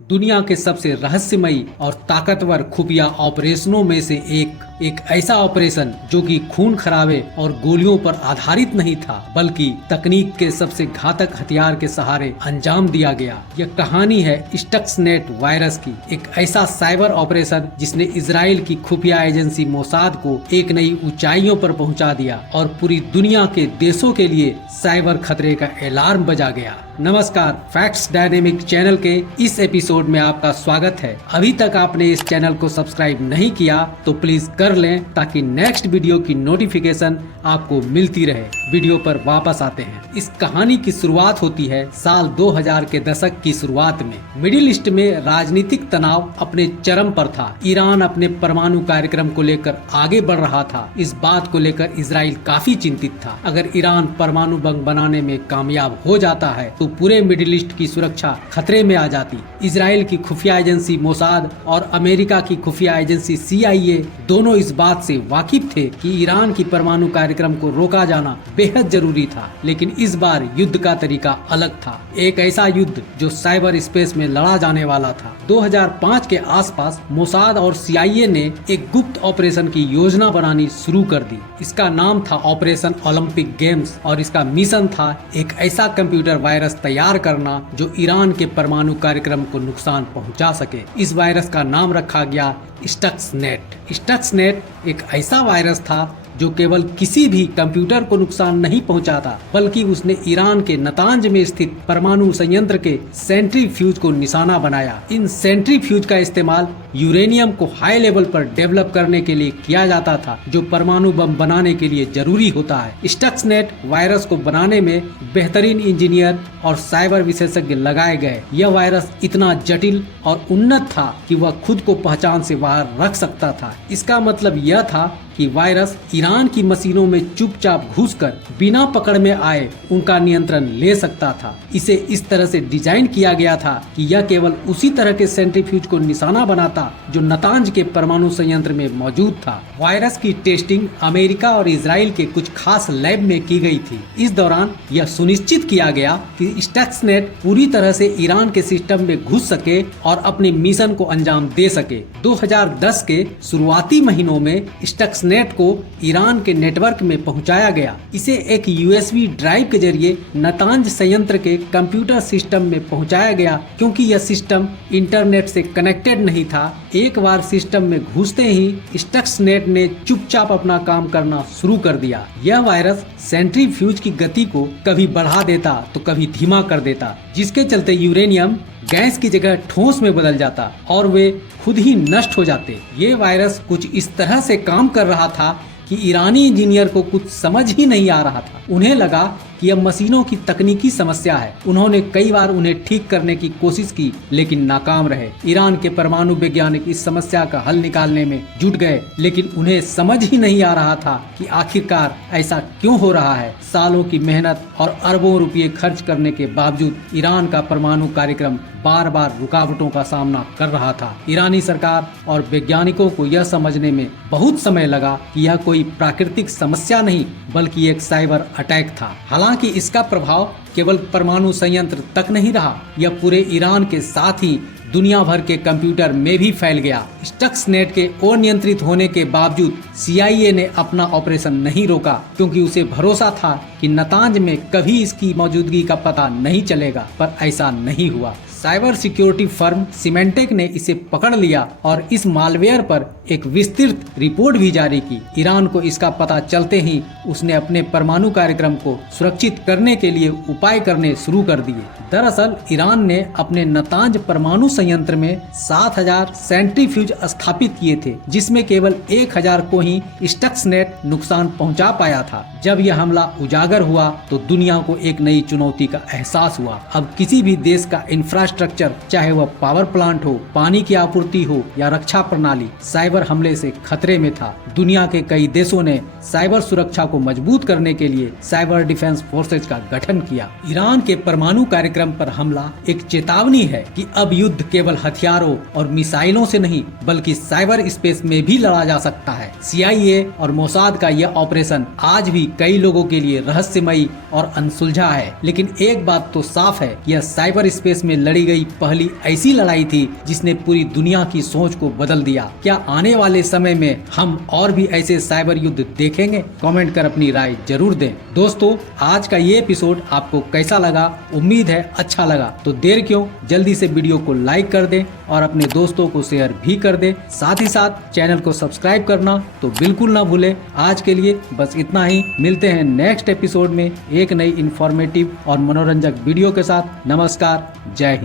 दुनिया के सबसे रहस्यमयी और ताकतवर खुफिया ऑपरेशनों में से एक ऐसा ऑपरेशन जो कि खून खराबे और गोलियों पर आधारित नहीं था, बल्कि तकनीक के सबसे घातक हथियार के सहारे अंजाम दिया गया। यह कहानी है स्टक्सनेट वायरस की, एक ऐसा साइबर ऑपरेशन जिसने इजराइल की खुफिया एजेंसी मोसाद को एक नई ऊंचाइयों पर पहुंचा दिया और पूरी दुनिया के देशों के लिए साइबर खतरे का अलार्म बजा गया। नमस्कार, फैक्ट्स डायनेमिक चैनल के इस एपिसोड में आपका स्वागत है। अभी तक आपने इस चैनल को सब्सक्राइब नहीं किया तो प्लीज कर लें ताकि नेक्स्ट वीडियो की नोटिफिकेशन आपको मिलती रहे। वीडियो पर वापस आते हैं। इस कहानी की शुरुआत होती है साल 2000 के दशक की शुरुआत में। मिडिल ईस्ट में राजनीतिक तनाव अपने चरम पर था। ईरान अपने परमाणु कार्यक्रम को लेकर आगे बढ़ रहा था। इस बात को लेकर इजराइल काफी चिंतित था। अगर ईरान परमाणु बम बनाने में कामयाब हो जाता है तो पूरे मिडिल ईस्ट की सुरक्षा खतरे में आ जाती। इजराइल की खुफिया एजेंसी मोसाद और अमेरिका की खुफिया एजेंसी CIA दोनों इस बात से वाकिफ थे कि ईरान की परमाणु कार्यक्रम को रोका जाना बेहद जरूरी था। लेकिन इस बार युद्ध का तरीका अलग था, एक ऐसा युद्ध जो साइबर स्पेस में लड़ा जाने वाला था। 2005 के आसपास मोसाद और CIA ने एक गुप्त ऑपरेशन की योजना बनानी शुरू कर दी। इसका नाम था ऑपरेशन ओलंपिक गेम्स और इसका मिशन था एक ऐसा कंप्यूटर वायरस तैयार करना जो ईरान के परमाणु कार्यक्रम को नुकसान पहुंचा सके। इस वायरस का नाम रखा गया स्टक्सनेट। स्टक्सनेट एक ऐसा वायरस था जो केवल किसी भी कंप्यूटर को नुकसान नहीं पहुंचाता, बल्कि उसने ईरान के नतांज में स्थित परमाणु संयंत्र के सेंट्रीफ्यूज को निशाना बनाया। इन सेंट्रीफ्यूज का इस्तेमाल यूरेनियम को हाई लेवल पर डेवलप करने के लिए किया जाता था, जो परमाणु बम बनाने के लिए जरूरी होता है। स्टक्सनेट वायरस को बनाने में बेहतरीन इंजीनियर और साइबर विशेषज्ञ लगाए गए। यह वायरस इतना जटिल और उन्नत था कि वह खुद को पहचान से बाहर रख सकता था। इसका मतलब यह था कि वायरस ईरान की मशीनों में चुपचाप घुसकर बिना पकड़ में आए उनका नियंत्रण ले सकता था। इसे इस तरह से डिजाइन किया गया था कि यह केवल उसी तरह के सेंट्रीफ्यूज को निशाना बनाता जो नतांज के परमाणु संयंत्र में मौजूद था। वायरस की टेस्टिंग अमेरिका और इजराइल के कुछ खास लैब में की गई थी। इस दौरान यह सुनिश्चित किया गया कि स्टक्सनेट पूरी तरह से ईरान के सिस्टम में घुस सके और अपने मिशन को अंजाम दे सके। 2010 के शुरुआती महीनों में स्टक्सनेट को ईरान के नेटवर्क में पहुंचाया गया। इसे एक USB ड्राइव के जरिए नतांज संयंत्र के कंप्यूटर सिस्टम में पहुंचाया गया। क्योंकि यह सिस्टम इंटरनेट से कनेक्टेड नहीं था, एक बार सिस्टम में घुसते ही स्टक्सनेट ने चुपचाप अपना काम करना शुरू कर दिया। यह वायरस सेंट्रीफ्यूज की गति को कभी बढ़ा देता तो कभी धीमा कर देता, जिसके चलते यूरेनियम गैस की जगह ठोस में बदल जाता और वे खुद ही नष्ट हो जाते। ये वायरस कुछ इस तरह से काम कर रहा था कि ईरानी इंजीनियर को कुछ समझ ही नहीं आ रहा था। उन्हें लगा कि यह मशीनों की तकनीकी समस्या है। उन्होंने कई बार उन्हें ठीक करने की कोशिश की, लेकिन नाकाम रहे। ईरान के परमाणु वैज्ञानिक इस समस्या का हल निकालने में जुट गए, लेकिन उन्हें समझ ही नहीं आ रहा था कि आखिरकार ऐसा क्यों हो रहा है। सालों की मेहनत और अरबों रुपये खर्च करने के बावजूद ईरान का परमाणु कार्यक्रम बार बार रुकावटों का सामना कर रहा था। ईरानी सरकार और वैज्ञानिकों को यह समझने में बहुत समय लगा कि यह कोई प्राकृतिक समस्या नहीं बल्कि एक साइबर अटैक था। हालांकि इसका प्रभाव केवल परमाणु संयंत्र तक नहीं रहा, यह पूरे ईरान के साथ ही दुनिया भर के कंप्यूटर में भी फैल गया। स्टक्सनेट के अनियंत्रित होने के बावजूद CIA ने अपना ऑपरेशन नहीं रोका, क्योंकि उसे भरोसा था कि नतांज में कभी इसकी मौजूदगी का पता नहीं चलेगा। पर ऐसा नहीं हुआ। साइबर सिक्योरिटी फर्म सिमेंटेक ने इसे पकड़ लिया और इस मालवेयर पर एक विस्तृत रिपोर्ट भी जारी की। ईरान को इसका पता चलते ही उसने अपने परमाणु कार्यक्रम को सुरक्षित करने के लिए उपाय करने शुरू कर दिए। दरअसल ईरान ने अपने नतांज परमाणु संयंत्र में 7000 सेंट्रीफ्यूज स्थापित किए थे, जिसमें केवल 1000 को ही स्टक्सनेट नुकसान पहुंचा पाया था। जब यह हमला उजागर हुआ तो दुनिया को एक नई चुनौती का एहसास हुआ। अब किसी भी देश का इंफ्रास्ट्रक्चर, चाहे वह पावर प्लांट हो, पानी की आपूर्ति हो या रक्षा प्रणाली, साइबर हमले से खतरे में था। दुनिया के कई देशों ने साइबर सुरक्षा को मजबूत करने के लिए साइबर डिफेंस फोर्सेज का गठन किया। ईरान के परमाणु कार्यक्रम पर हमला एक चेतावनी है कि अब युद्ध केवल हथियारों और मिसाइलों से नहीं बल्कि साइबर स्पेस में भी लड़ा जा सकता है। CIA और मोसाद का यह ऑपरेशन आज भी कई लोगों के लिए रहस्यमयी और अनसुलझा है, लेकिन एक बात तो साफ है, यह साइबर स्पेस में लड़ी गई पहली ऐसी लड़ाई थी जिसने पूरी दुनिया की सोच को बदल दिया। क्या आने वाले समय में हम और भी ऐसे साइबर युद्ध देखेंगे? कमेंट कर अपनी राय जरूर दें। दोस्तों, आज का ये एपिसोड आपको कैसा लगा? उम्मीद है अच्छा लगा। तो देर क्यों, जल्दी से वीडियो को लाइक कर दें और अपने दोस्तों को शेयर भी कर दें। साथ ही साथ चैनल को सब्सक्राइब करना तो बिल्कुल ना भूलें। आज के लिए बस इतना ही। मिलते हैं नेक्स्ट एपिसोड में एक नई इंफॉर्मेटिव और मनोरंजक वीडियो के साथ। नमस्कार, जय हिंद।